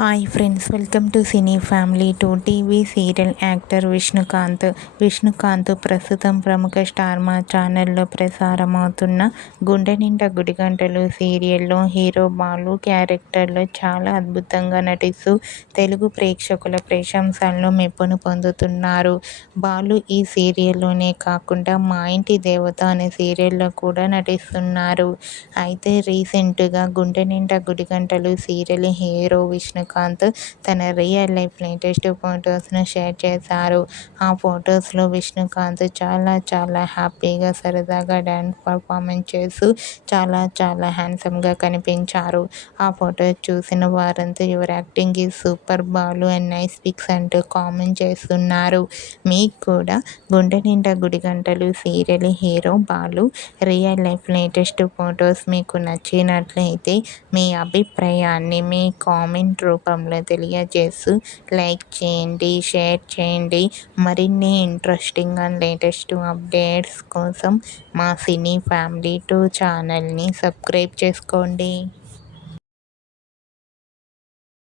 Hi friends, welcome to cine family two. TV serial actor Vishnukant ప్రస్తుతం ప్రముఖ star మా ఛానల్లో ప్రసారమవుతున్న గుండె నిండా గుడిగంటలు సీరియల్లో హీరో బాలు క్యారెక్టర్లో చాలా అద్భుతంగా నటిస్తూ తెలుగు ప్రేక్షకుల ప్రశంసలను మెప్పును పొందుతున్నారు. బాలు ఈ సీరియల్లోనే కాకుండా మా ఇంటి దేవత అనే సీరియల్లో కూడా నటిస్తున్నారు. అయితే రీసెంట్గా గుండె నిండా గుడిగంటలు సీరియల్ హీరో విష్ణుకాంత్ తన రియల్ లైఫ్ లేటెస్ట్ ఫొటోస్ను షేర్ చేశారు. ఆ ఫొటోస్లో విష్ణుకాంత్ చాలా హ్యాపీగా సరదాగా డ్యాన్స్ పర్ఫార్మెన్స్ చేస్తూ చాలా హ్యాండ్సమ్గా కనిపించారు. ఆ ఫొటోస్ చూసిన వారంతా your acting is super Balu and nice pics అంటూ కామెంట్ చేస్తున్నారు. మీకు కూడా Gunde Ninda Gudigantalu serial hero Balu real life latest photos మీకు నచ్చినట్లయితే మీ అభిప్రాయాన్ని మీ కామెంట్ రూపంలో తెలియజేస్తూ లైక్ చేయండి, షేర్ చేయండి. మరిన్ని ఇంట్రెస్టింగ్ అండ్ లేటెస్ట్ అప్డేట్స్ కోసం మా సినీ ఫ్యామిలీ 2 ఛానల్ని సబ్స్క్రైబ్ చేసుకోండి.